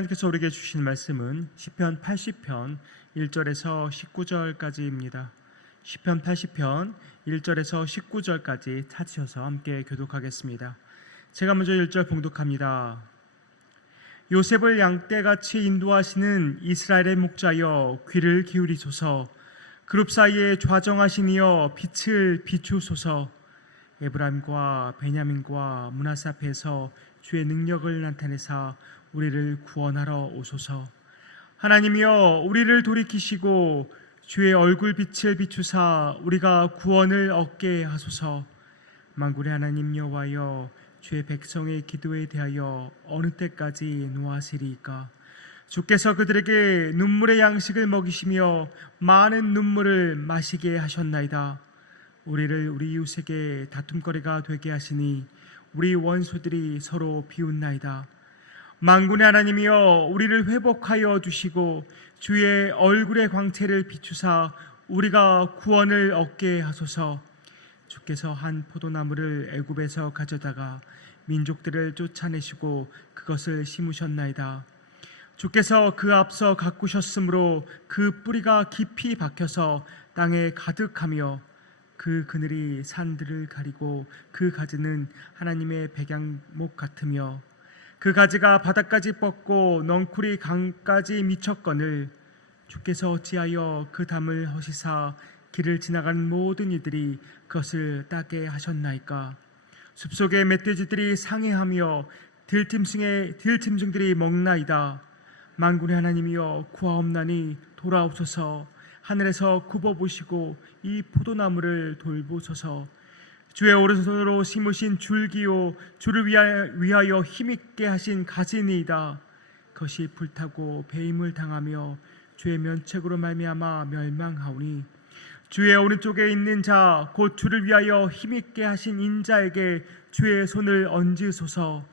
하나님께서 우리에게 주신 말씀은 시편 80편 1절에서 19절까지입니다. 시편 80편 1절에서 19절까지 찾으셔서 함께 교독하겠습니다. 제가 먼저 1절 봉독합니다. 요셉을 양떼같이 인도하시는 이스라엘의 목자여 귀를 기울이소서. 그룹 사이에 좌정하신 이여 빛을 비추소서. 에브라임과 베냐민과 므낫세 앞에서 주의 능력을 나타내사 우리를 구원하러 오소서. 하나님이여 우리를 돌이키시고 주의 얼굴 빛을 비추사 우리가 구원을 얻게 하소서. 만군의 하나님 여호와여 주의 백성의 기도에 대하여 어느 때까지 노하시리이까. 주께서 그들에게 눈물의 양식을 먹이시며 많은 눈물을 마시게 하셨나이다. 우리를 우리 이웃에게 다툼거리가 되게 하시니 우리 원수들이 서로 비웃나이다. 만군의 하나님이여 우리를 회복하여 주시고 주의 얼굴의 광채를 비추사 우리가 구원을 얻게 하소서. 주께서 한 포도나무를 애굽에서 가져다가 민족들을 쫓아내시고 그것을 심으셨나이다. 주께서 그 앞서 가꾸셨으므로 그 뿌리가 깊이 박혀서 땅에 가득하며 그 그늘이 산들을 가리고 그 가지는 하나님의 백양목 같으며 그 가지가 바닥까지 뻗고 넝쿨이 강까지 미쳤거늘 주께서 어찌하여 그 담을 허시사 길을 지나가는 모든 이들이 그것을 따게 하셨나이까. 숲속의 멧돼지들이 상해하며 들짐승들이 먹나이다. 만군의 하나님이여 구하옵나니 돌아옵소서. 하늘에서 굽어보시고 이 포도나무를 돌보소서. 주의 오른손으로 심으신 줄기요 주를 위하여 힘있게 하신 가지니이다. 그것이 불타고 배임을 당하며 주의 면책으로 말미암아 멸망하오니 주의 오른쪽에 있는 자 곧 주를 위하여 힘있게 하신 인자에게 주의 손을 얹으소서.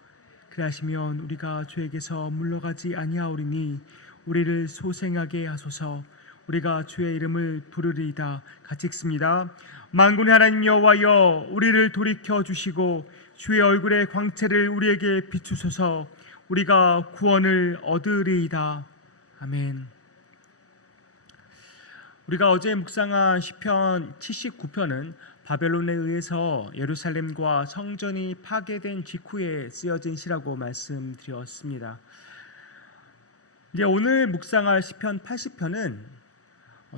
그리하시면 우리가 주에게서 물러가지 아니하오리니 우리를 소생하게 하소서. 우리가 주의 이름을 부르리이다. 같이 읽습니다. 만군의 하나님 여호와여 우리를 돌이켜 주시고 주의 얼굴의 광채를 우리에게 비추소서. 우리가 구원을 얻으리이다. 아멘. 우리가 어제 묵상한 시편 79편은 바벨론에 의해서 예루살렘과 성전이 파괴된 직후에 쓰여진 시라고 말씀드렸습니다. 이제 오늘 묵상할 시편 80편은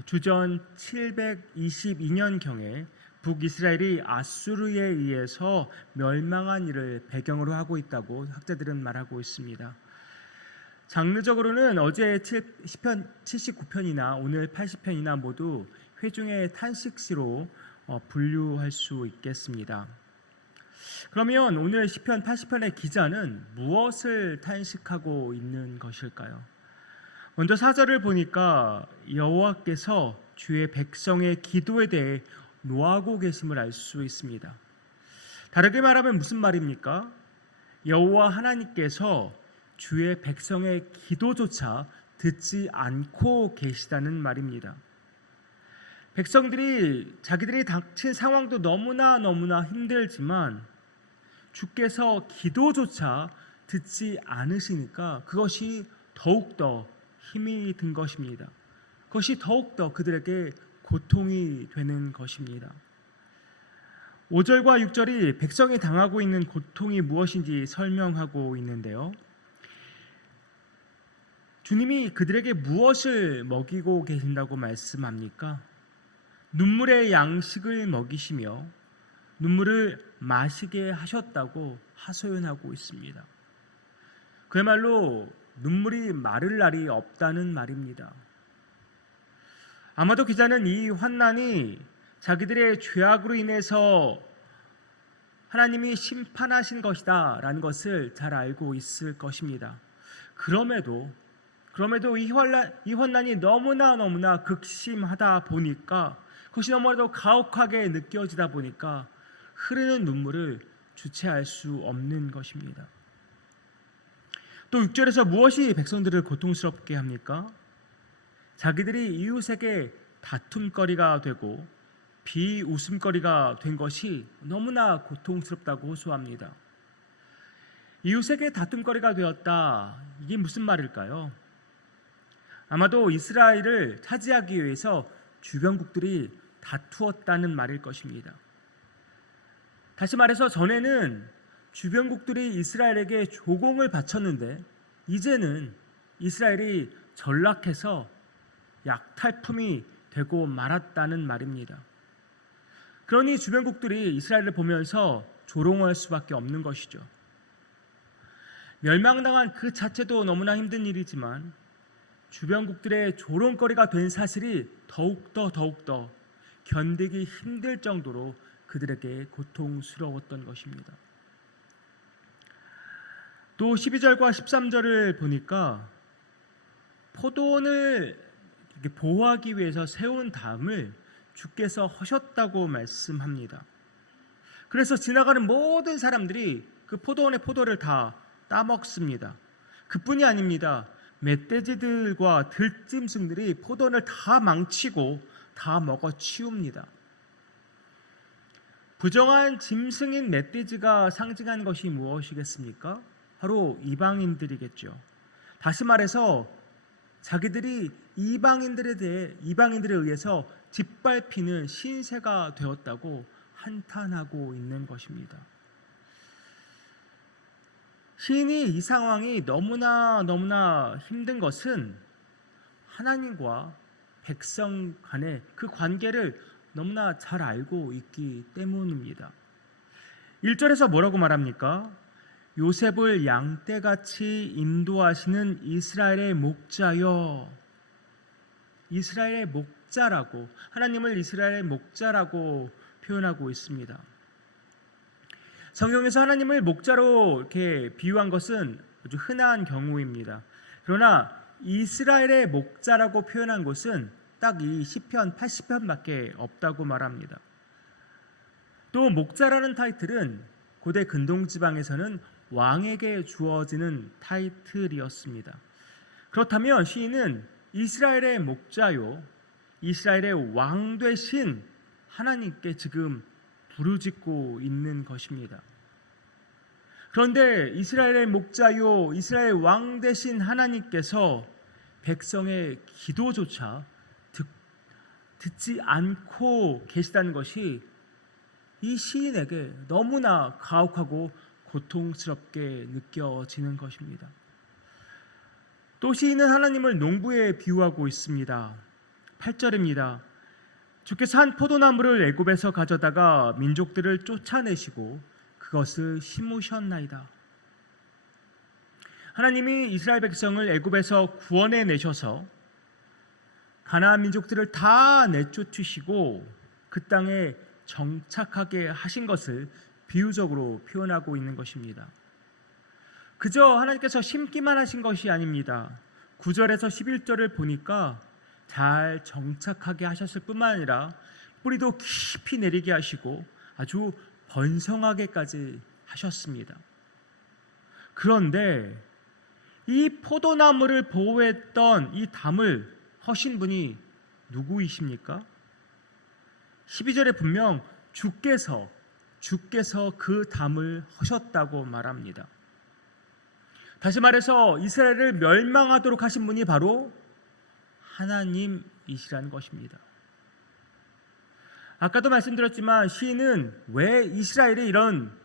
주전 722년경에 북이스라엘이 아수르에 의해서 멸망한 일을 배경으로 하고 있다고 학자들은 말하고 있습니다. 장르적으로는 어제 시편 79편이나 오늘 80편이나 모두 회중의 탄식시로 분류할 수 있겠습니다. 그러면 오늘 시편 80편의 기자는 무엇을 탄식하고 있는 것일까요? 먼저 4절을 보니까 여호와께서 주의 백성의 기도에 대해 노하고 계심을 알 수 있습니다. 다르게 말하면 무슨 말입니까? 여호와 하나님께서 주의 백성의 기도조차 듣지 않고 계시다는 말입니다. 백성들이 자기들이 닥친 상황도 너무나 힘들지만 주께서 기도조차 듣지 않으시니까 그것이 더욱더 힘이 든 것입니다. 그것이 더욱더 그들에게 고통이 되는 것입니다. 5절과 6절이 백성이 당하고 있는 고통이 무엇인지 설명하고 있는데요. 주님이 그들에게 무엇을 먹이고 계신다고 말씀합니까? 눈물의 양식을 먹이시며 눈물을 마시게 하셨다고 하소연하고 있습니다. 그야말로 눈물이 마를 날이 없다는 말입니다. 아마도 기자는 이 환난이 자기들의 죄악으로 인해서 하나님이 심판하신 것이다 라는 것을 잘 알고 있을 것입니다. 그럼에도 이 환난이 너무나 극심하다 보니까 그것이 너무나도 가혹하게 느껴지다 보니까 흐르는 눈물을 주체할 수 없는 것입니다. 또 6절에서 무엇이 백성들을 고통스럽게 합니까? 자기들이 이웃에게 다툼거리가 되고 비웃음거리가 된 것이 너무나 고통스럽다고 호소합니다. 이웃에게 다툼거리가 되었다. 이게 무슨 말일까요? 아마도 이스라엘을 차지하기 위해서 주변국들이 다투었다는 말일 것입니다. 다시 말해서 전에는 주변국들이 이스라엘에게 조공을 바쳤는데 이제는 이스라엘이 전락해서 약탈품이 되고 말았다는 말입니다. 그러니 주변국들이 이스라엘을 보면서 조롱할 수밖에 없는 것이죠. 멸망당한 그 자체도 너무나 힘든 일이지만 주변국들의 조롱거리가 된 사실이 더욱더 견디기 힘들 정도로 그들에게 고통스러웠던 것입니다. 또 12절과 13절을 보니까 포도원을 보호하기 위해서 세운 담을 주께서 허셨다고 말씀합니다. 그래서 지나가는 모든 사람들이 그 포도원의 포도를 다 따먹습니다. 그뿐이 아닙니다. 멧돼지들과 들짐승들이 포도원을 다 망치고 다 먹어치웁니다. 부정한 짐승인 멧돼지가 상징하는 것이 무엇이겠습니까? 바로 이방인들이겠죠. 다시 말해서 자기들이 이방인들에 의해서 짓밟히는 신세가 되었다고 한탄하고 있는 것입니다. 시인이 이 상황이 너무나 힘든 것은 하나님과 백성 간의 그 관계를 너무나 잘 알고 있기 때문입니다. 1절에서 뭐라고 말합니까? 요셉을 양떼같이 인도하시는 이스라엘의 목자여. 이스라엘의 목자라고, 하나님을 이스라엘의 목자라고 표현하고 있습니다. 성경에서 하나님을 목자로 이렇게 비유한 것은 아주 흔한 경우입니다. 그러나 이스라엘의 목자라고 표현한 곳은 딱 이 시편 80편밖에 없다고 말합니다. 또 목자라는 타이틀은 고대 근동 지방에서는 왕에게 주어지는 타이틀이었습니다. 그렇다면 시인은 이스라엘의 목자요, 이스라엘의 왕 되신 하나님께 지금 부르짖고 있는 것입니다. 그런데 이스라엘의 목자요, 이스라엘 왕 되신 하나님께서 백성의 기도조차 듣지 않고 계시다는 것이 이 시인에게 너무나 가혹하고 고통스럽게 느껴지는 것입니다. 또 시인은 하나님을 농부에 비유하고 있습니다. 8절입니다. 주께서 한 포도나무를 애굽에서 가져다가 민족들을 쫓아내시고 그것을 심으셨나이다. 하나님이 이스라엘 백성을 애굽에서 구원해 내셔서 가나안 민족들을 다 내쫓으시고 그 땅에 정착하게 하신 것을 비유적으로 표현하고 있는 것입니다. 그저 하나님께서 심기만 하신 것이 아닙니다. 9절에서 11절을 보니까 잘 정착하게 하셨을 뿐만 아니라 뿌리도 깊이 내리게 하시고 아주 번성하게까지 하셨습니다. 그런데 이 포도나무를 보호했던 이 담을 허신 분이 누구이십니까? 12절에 분명 주께서 그 담을 허셨다고 말합니다. 다시 말해서 이스라엘을 멸망하도록 하신 분이 바로 하나님이시라는 것입니다. 아까도 말씀드렸지만 시인은 왜 이스라엘이 이런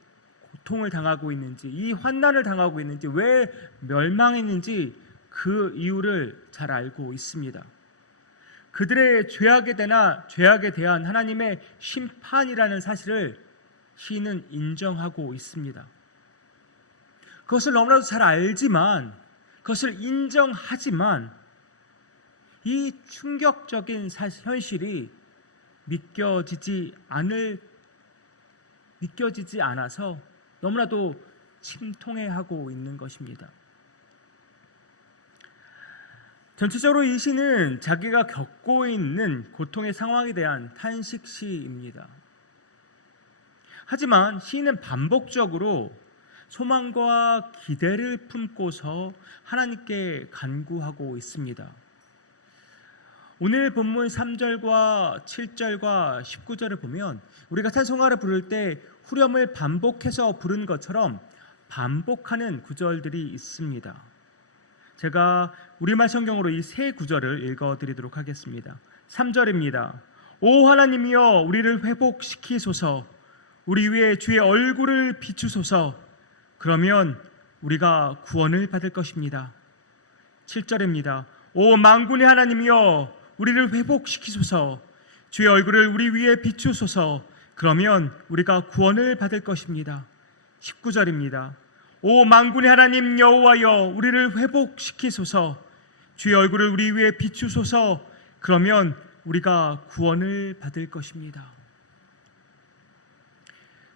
고통을 당하고 있는지, 이 환난을 당하고 있는지, 왜 멸망했는지 그 이유를 잘 알고 있습니다. 그들의 죄악에 대한 하나님의 심판이라는 사실을 시인은 인정하고 있습니다. 그것을 너무나도 잘 알지만, 그것을 인정하지만 이 충격적인 현실이 믿겨지지 않아서 너무나도 침통해하고 있는 것입니다. 전체적으로 이 시는 자기가 겪고 있는 고통의 상황에 대한 탄식시입니다. 하지만 시인은 반복적으로 소망과 기대를 품고서 하나님께 간구하고 있습니다. 오늘 본문 3절과 7절과 19절을 보면 우리가 찬송가를 부를 때 후렴을 반복해서 부른 것처럼 반복하는 구절들이 있습니다. 제가 우리말 성경으로 이 세 구절을 읽어드리도록 하겠습니다. 3절입니다. 오 하나님이여 우리를 회복시키소서, 우리 위에 주의 얼굴을 비추소서, 그러면 우리가 구원을 받을 것입니다. 7절입니다. 오 만군의 하나님이여 우리를 회복시키소서, 주의 얼굴을 우리 위에 비추소서, 그러면 우리가 구원을 받을 것입니다. 19절입니다. 오 만군의 하나님 여호와여 우리를 회복시키소서, 주의 얼굴을 우리 위에 비추소서, 그러면 우리가 구원을 받을 것입니다.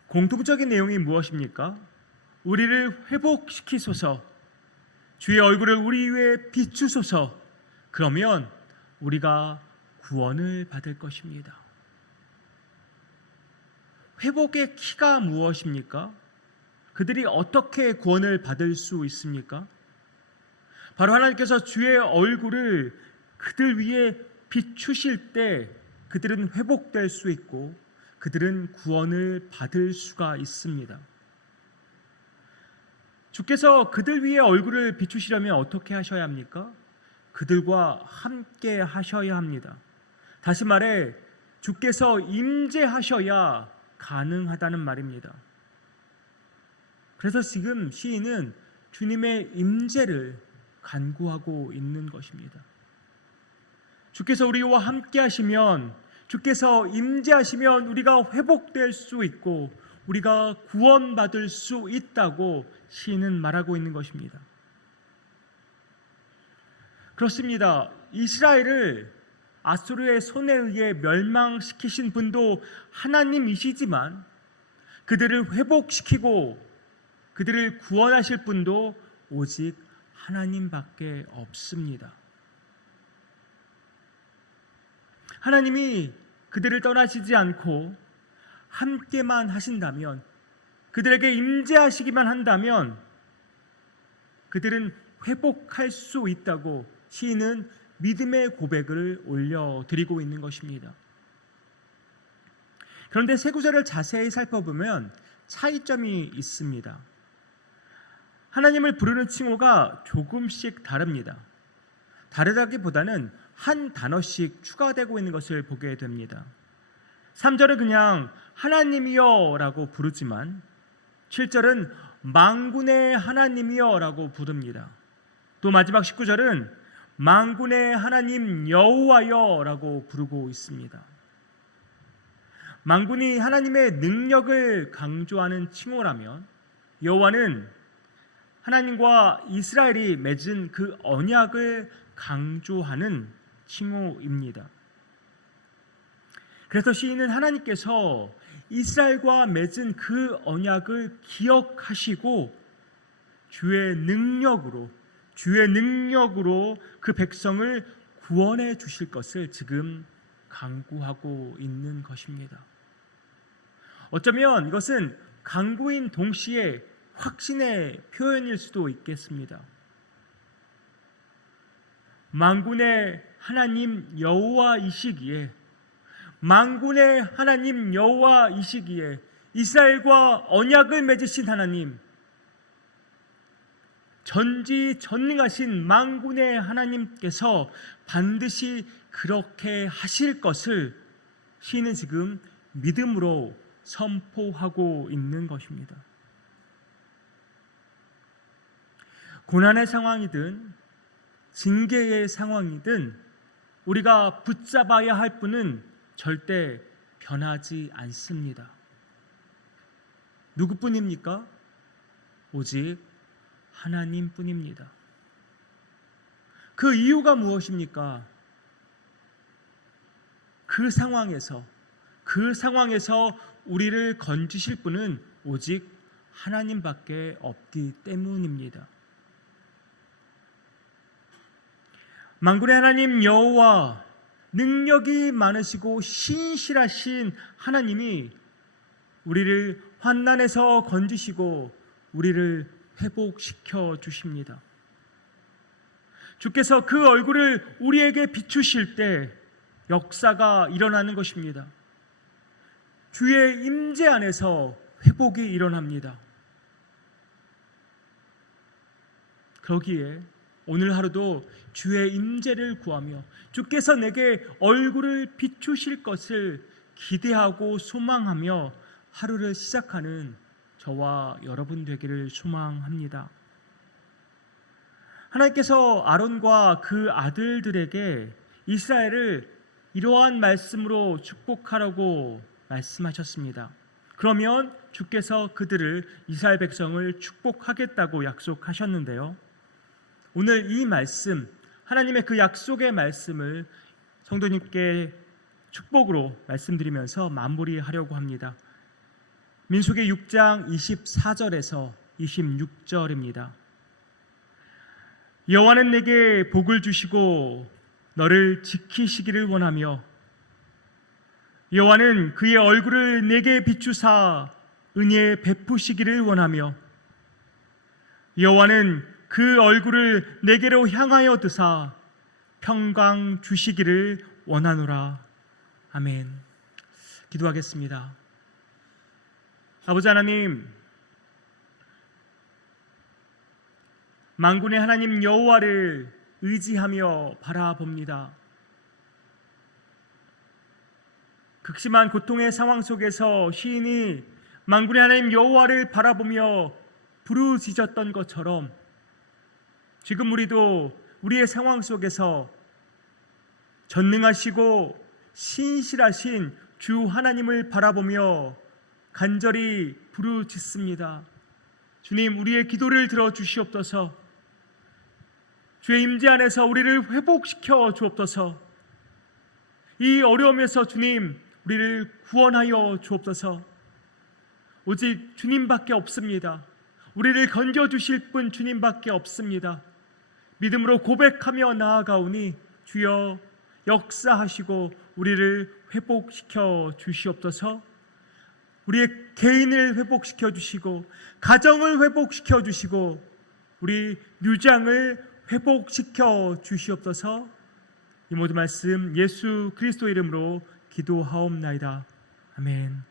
공통적인 내용이 무엇입니까? 우리를 회복시키소서, 주의 얼굴을 우리 위에 비추소서, 그러면 우리가 구원을 받을 것입니다. 회복의 키가 무엇입니까? 그들이 어떻게 구원을 받을 수 있습니까? 바로 하나님께서 주의 얼굴을 그들 위에 비추실 때 그들은 회복될 수 있고 그들은 구원을 받을 수가 있습니다. 주께서 그들 위에 얼굴을 비추시려면 어떻게 하셔야 합니까? 그들과 함께 하셔야 합니다. 다시 말해 주께서 임재하셔야 가능하다는 말입니다. 그래서 지금 시인은 주님의 임재를 간구하고 있는 것입니다. 주께서 우리와 함께 하시면, 주께서 임재하시면 우리가 회복될 수 있고 우리가 구원받을 수 있다고 시인은 말하고 있는 것입니다. 그렇습니다. 이스라엘을 아수르의 손에 의해 멸망시키신 분도 하나님이시지만 그들을 회복시키고 그들을 구원하실 분도 오직 하나님밖에 없습니다. 하나님이 그들을 떠나시지 않고 함께만 하신다면, 그들에게 임재하시기만 한다면 그들은 회복할 수 있다고 시인은 믿음의 고백을 올려드리고 있는 것입니다. 그런데 세 구절을 자세히 살펴보면 차이점이 있습니다. 하나님을 부르는 칭호가 조금씩 다릅니다. 다르다기보다는 한 단어씩 추가되고 있는 것을 보게 됩니다. 3절은 그냥 하나님이여 라고 부르지만 7절은 만군의 하나님이여 라고 부릅니다. 또 마지막 19절은 만군의 하나님 여호와여 라고 부르고 있습니다. 만군이 하나님의 능력을 강조하는 칭호라면 여호와는 하나님과 이스라엘이 맺은 그 언약을 강조하는 칭호입니다. 그래서 시인은 하나님께서 이스라엘과 맺은 그 언약을 기억하시고 주의 능력으로 그 백성을 구원해 주실 것을 지금 강구하고 있는 것입니다. 어쩌면 이것은 강구인 동시에 확신의 표현일 수도 있겠습니다. 만군의 하나님 여호와이시기에, 만군의 하나님 여호와이시기에, 이스라엘과 언약을 맺으신 하나님, 전지전능하신 만군의 하나님께서 반드시 그렇게 하실 것을 시인은 지금 믿음으로 선포하고 있는 것입니다. 고난의 상황이든 징계의 상황이든 우리가 붙잡아야 할 분은 절대 변하지 않습니다. 누구뿐입니까? 오직 하나님뿐입니다. 그 이유가 무엇입니까? 그 상황에서 우리를 건지실 분은 오직 하나님밖에 없기 때문입니다. 만군의 하나님 여호와, 능력이 많으시고 신실하신 하나님이 우리를 환난에서 건지시고 우리를 회복시켜 주십니다. 주께서 그 얼굴을 우리에게 비추실 때 역사가 일어나는 것입니다. 주의 임재 안에서 회복이 일어납니다. 그러기에 오늘 하루도 주의 임재를 구하며 주께서 내게 얼굴을 비추실 것을 기대하고 소망하며 하루를 시작하는 저와 여러분 되기를 소망합니다. 하나님께서 아론과 그 아들들에게 이스라엘을 이러한 말씀으로 축복하라고 말씀하셨습니다. 그러면 주께서 그들을, 이스라엘 백성을 축복하겠다고 약속하셨는데요. 오늘 이 말씀, 하나님의 그 약속의 말씀을 성도님께 축복으로 말씀드리면서 마무리하려고 합니다. 민수기 6장 24절에서 26절입니다. 여호와는 내게 복을 주시고 너를 지키시기를 원하며 여호와는 그의 얼굴을 내게 비추사 은혜 베푸시기를 원하며 여호와는 그 얼굴을 내게로 향하여 드사 평강 주시기를 원하노라. 아멘. 기도하겠습니다. 아버지 하나님, 만군의 하나님 여호와를 의지하며 바라봅니다. 극심한 고통의 상황 속에서 시인이 만군의 하나님 여호와를 바라보며 부르짖었던 것처럼 지금 우리도 우리의 상황 속에서 전능하시고 신실하신 주 하나님을 바라보며 간절히 부르짖습니다. 주님, 우리의 기도를 들어주시옵소서. 주의 임재 안에서 우리를 회복시켜 주옵소서. 이 어려움에서 주님, 우리를 구원하여 주옵소서. 오직 주님밖에 없습니다. 우리를 건져주실 분 주님밖에 없습니다. 믿음으로 고백하며 나아가오니 주여 역사하시고 우리를 회복시켜 주시옵소서. 우리의 개인을 회복시켜 주시고 가정을 회복시켜 주시고 우리 유장을 회복시켜 주시옵소서. 이 모든 말씀 예수 그리스도 이름으로 기도하옵나이다. 아멘.